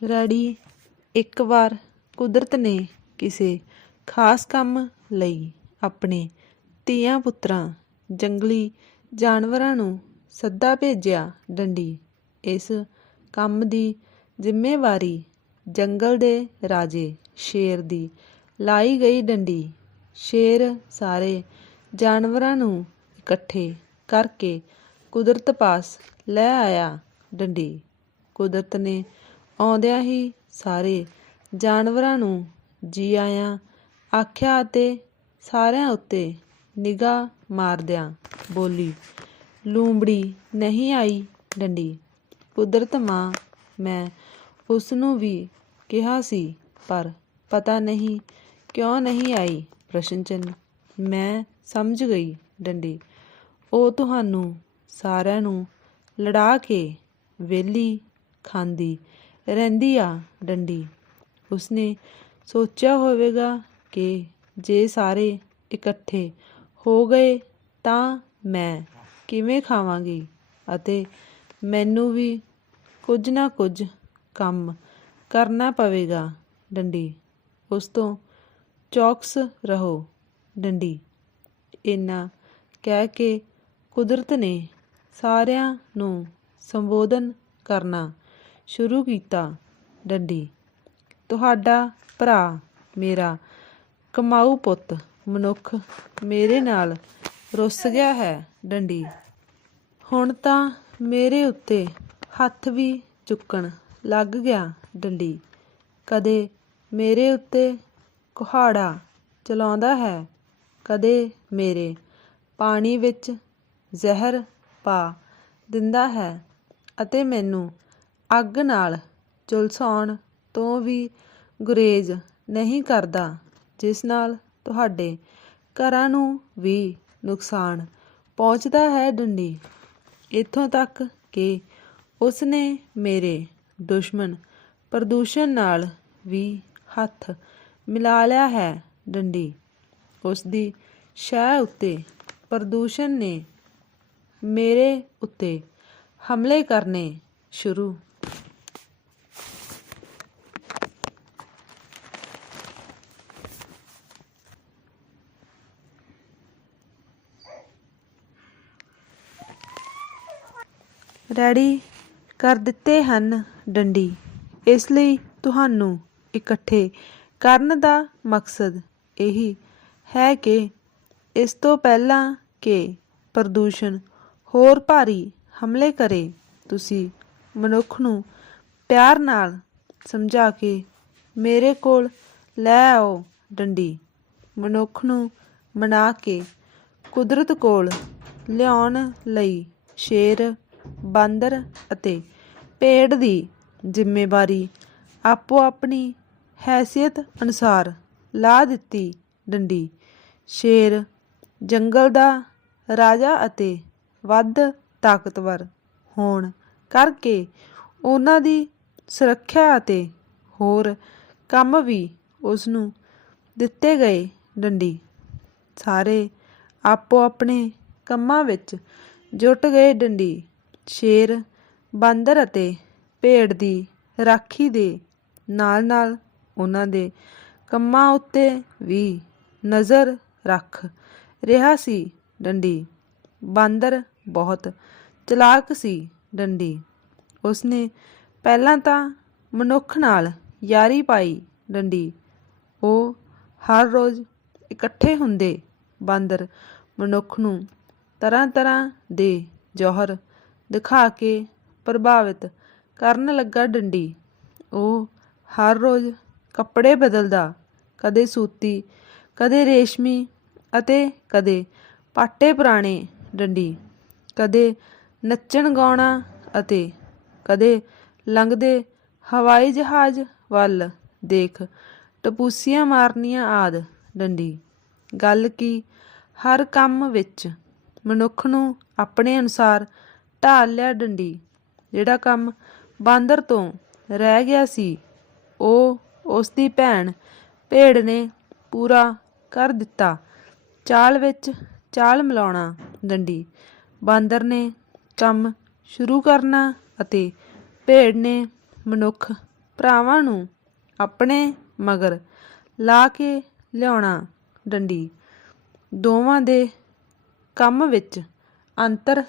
Ready. ਇੱਕ ਵਾਰ ਕੁਦਰਤ ਨੇ ਕਿਸੇ ਖਾਸ ਕੰਮ ਲਈ ਆਪਣੇ ਧੀਆਂ ਪੁੱਤਰਾਂ, ਜੰਗਲੀ ਜਾਨਵਰਾਂ ਨੂੰ ਸੱਦਾ ਭੇਜਿਆ ਡੰਡੀ। ਇਸ ਕੰਮ ਦੀ ਜ਼ਿੰਮੇਵਾਰੀ ਜੰਗਲ ਦੇ ਰਾਜੇ ਸ਼ੇਰ ਦੀ ਲਾਈ ਗਈ ਡੰਡੀ। ਸ਼ੇਰ ਸਾਰੇ ਜਾਨਵਰਾਂ ਨੂੰ ਇਕੱਠੇ ਕਰਕੇ ਕੁਦਰਤ ਪਾਸ ਲੈ ਆਇਆ ਡੰਡੀ। ਕੁਦਰਤ ਨੇ ਆਉਂਦਿਆਂ ਹੀ ਸਾਰੇ ਜਾਨਵਰਾਂ ਨੂੰ ਜੀ ਆਇਆਂ, ਆਖਿਆ ਅਤੇ ਸਾਰਿਆਂ ਉੱਤੇ ਨਿਗਾਹ ਮਾਰਦਿਆਂ ਬੋਲੀ, ਲੂੰਬੜੀ ਨਹੀਂ ਆਈ ਡੰਡੀ। ਕੁਦਰਤ ਮਾਂ ਮੈਂ ਉਸ ਨੂੰ ਵੀ ਕਿਹਾ ਸੀ, ਪਰ ਪਤਾ ਨਹੀਂ ਕਿਉਂ ਨਹੀਂ ਆਈ ਪ੍ਰਸ਼ਨ ਚਿੰਨ੍ਹ। ਮੈਂ ਸਮਝ ਗਈ ਡੰਡੀ। ਉਹ ਤੁਹਾਨੂੰ ਸਾਰਿਆਂ ਨੂੰ ਲੜਾ ਕੇ ਵੇਲੀ ਖਾਂਦੀ ਰਹਿੰਦੀ ਆ ਡੰਡੀ। ਉਸਨੇ ਸੋਚਿਆ ਹੋਵੇਗਾ ਕਿ ਜੇ ਸਾਰੇ ਇਕੱਠੇ ਹੋ ਗਏ ਤਾਂ ਮੈਂ ਕਿਵੇਂ ਖਾਵਾਂਗੀ ਅਤੇ ਮੈਨੂੰ ਵੀ ਕੁਝ ਨਾ ਕੁਝ ਕੰਮ ਕਰਨਾ ਪਵੇਗਾ। ਡੰਡੀ, ਉਸ ਤੋਂ ਚੌਕਸ ਰਹੋ। ਡੰਡੀ ਇੰਨਾ ਕਹਿ ਕੇ ਕੁਦਰਤ ਨੇ ਸਾਰਿਆਂ ਨੂੰ ਸੰਬੋਧਨ ਕਰਨਾ ਸ਼ੁਰੂ ਕੀਤਾ, ਡੰਡੀ। ਤੁਹਾਡਾ ਭਰਾ ਮੇਰਾ ਕਮਾਊ ਪੁੱਤ, ਮਨੁੱਖ ਮੇਰੇ ਨਾਲ ਰੁੱਸ ਗਿਆ ਹੈ, ਡੰਡੀ। ਹੁਣ ਤਾਂ ਮੇਰੇ ਉੱਤੇ ਹੱਥ ਵੀ ਚੁੱਕਣ ਲੱਗ ਗਿਆ, ਡੰਡੀ। ਕਦੇ ਮੇਰੇ ਉੱਤੇ ਕੁਹਾੜਾ ਚਲਾਉਂਦਾ ਹੈ, ਕਦੇ ਮੇਰੇ ਪਾਣੀ ਵਿੱਚ ਜ਼ਹਿਰ ਪਾ ਦਿੰਦਾ ਹੈ ਅਤੇ ਮੈਨੂੰ ਅੱਗ ਨਾਲ ਝੁਲਸਾਉਣ ਤੋਂ ਵੀ ਗੁਰੇਜ਼ ਨਹੀਂ ਕਰਦਾ, ਜਿਸ ਨਾਲ ਤੁਹਾਡੇ ਘਰਾਂ ਨੂੰ ਵੀ ਨੁਕਸਾਨ ਪਹੁੰਚਦਾ ਹੈ ਡੰਡੀ। ਇੱਥੋਂ ਤੱਕ ਕਿ ਉਸ ਨੇ ਮੇਰੇ ਦੁਸ਼ਮਣ ਪ੍ਰਦੂਸ਼ਣ ਨਾਲ ਵੀ ਹੱਥ ਮਿਲਾ ਲਿਆ ਹੈ ਡੰਡੀ। ਉਸ ਦੀ ਸ਼ੈ ਉੱਤੇ ਪ੍ਰਦੂਸ਼ਣ ਨੇ ਮੇਰੇ ਉੱਤੇ ਹਮਲੇ ਕਰਨੇ ਸ਼ੁਰੂ ਰੈਡੀ ਕਰ ਦਿੱਤੇ ਹਨ ਡੰਡੀ। ਇਸ ਲਈ ਤੁਹਾਨੂੰ ਇਕੱਠੇ ਕਰਨ ਦਾ ਮਕਸਦ ਇਹੀ ਹੈ ਕਿ ਇਸ ਤੋਂ ਪਹਿਲਾਂ ਕਿ ਪ੍ਰਦੂਸ਼ਣ ਹੋਰ ਭਾਰੀ ਹਮਲੇ ਕਰੇ, ਤੁਸੀਂ ਮਨੁੱਖ ਨੂੰ ਪਿਆਰ ਨਾਲ ਸਮਝਾ ਕੇ ਮੇਰੇ ਕੋਲ ਲੈ ਆਓ ਡੰਡੀ। ਮਨੁੱਖ ਨੂੰ ਮਨਾ ਕੇ ਕੁਦਰਤ ਕੋਲ ਲਿਆਉਣ ਲਈ ਸ਼ੇਰ ਬਾਂਦਰ ਅਤੇ ਭੇਡ ਦੀ ਜ਼ਿੰਮੇਵਾਰੀ ਆਪੋ ਆਪਣੀ ਹੈਸੀਅਤ ਅਨੁਸਾਰ ਲਾ ਦਿੱਤੀ ਡੰਡੀ। ਸ਼ੇਰ ਜੰਗਲ ਦਾ ਰਾਜਾ ਅਤੇ ਵੱਧ ਤਾਕਤਵਰ ਹੋਣ ਕਰਕੇ ਉਹਨਾਂ ਦੀ ਸੁਰੱਖਿਆ ਅਤੇ ਹੋਰ ਕੰਮ ਵੀ ਉਸ ਨੂੰ ਦਿੱਤੇ ਗਏ ਡੰਡੀ। ਸਾਰੇ ਆਪੋ ਆਪਣੇ ਕੰਮਾਂ ਵਿੱਚ ਜੁਟ ਗਏ ਡੰਡੀ। ਸ਼ੇਰ ਬਾਂਦਰ ਅਤੇ ਭੇਡ ਦੀ ਰਾਖੀ ਦੇ ਨਾਲ ਨਾਲ ਉਹਨਾਂ ਦੇ ਕੰਮਾਂ ਉੱਤੇ ਵੀ ਨਜ਼ਰ ਰੱਖ ਰਿਹਾ ਸੀ ਡੰਡੀ। ਬਾਂਦਰ ਬਹੁਤ ਚਲਾਕ ਸੀ ਡੰਡੀ। ਉਸਨੇ ਪਹਿਲਾਂ ਤਾਂ ਮਨੁੱਖ ਨਾਲ ਯਾਰੀ ਪਾਈ ਡੰਡੀ। ਉਹ ਹਰ ਰੋਜ਼ ਇਕੱਠੇ ਹੁੰਦੇ ਬਾਂਦਰ ਮਨੁੱਖ ਨੂੰ ਤਰ੍ਹਾਂ ਤਰ੍ਹਾਂ ਦੇ ਜੋਹਰ ਦਿਖਾ ਕੇ ਪ੍ਰਭਾਵਿਤ ਕਰਨ ਲੱਗਾ ਡੰਡੀ। ਉਹ ਹਰ ਰੋਜ਼ ਕੱਪੜੇ ਬਦਲਦਾ, ਕਦੇ ਸੂਤੀ, ਕਦੇ ਰੇਸ਼ਮੀ ਅਤੇ ਕਦੇ ਪਾਟੇ ਪੁਰਾਣੇ ਡੰਡੀ। ਕਦੇ ਨੱਚਣ ਗਾਉਣਾ ਅਤੇ ਕਦੇ ਲੰਘਦੇ ਹਵਾਈ ਜਹਾਜ਼ ਵੱਲ ਦੇਖ ਟਪੂਸੀਆਂ ਮਾਰਨੀਆਂ ਆਦ ਡੰਡੀ। ਗੱਲ ਕੀ ਹਰ ਕੰਮ ਵਿੱਚ ਮਨੁੱਖ ਨੂੰ ਆਪਣੇ ਅਨੁਸਾਰ ਢਾਲ ਲਿਆ ਡੰਡੀ। ਜਿਹੜਾ ਕੰਮ ਬਾਂਦਰ ਤੋਂ ਰਹਿ ਗਿਆ ਸੀ, ਉਹ ਉਸ ਦੀ ਭੈਣ ਭੇੜ ਨੇ ਪੂਰਾ ਕਰ ਦਿੱਤਾ। ਚਾਲ ਵਿੱਚ ਚਾਲ ਮਿਲਾਉਣਾ ਡੰਡੀ। ਬਾਂਦਰ ਨੇ ਕੰਮ ਸ਼ੁਰੂ ਕਰਨਾ ਅਤੇ ਭੇੜ ਨੇ ਮਨੁੱਖ ਭਰਾਵਾਂ ਨੂੰ ਆਪਣੇ ਮਗਰ ਲਾ ਕੇ ਲਿਆਉਣਾ ਡੰਡੀ। ਦੋਵਾਂ ਦੇ ਕੰਮ ਵਿੱਚ ਅੰਤਰ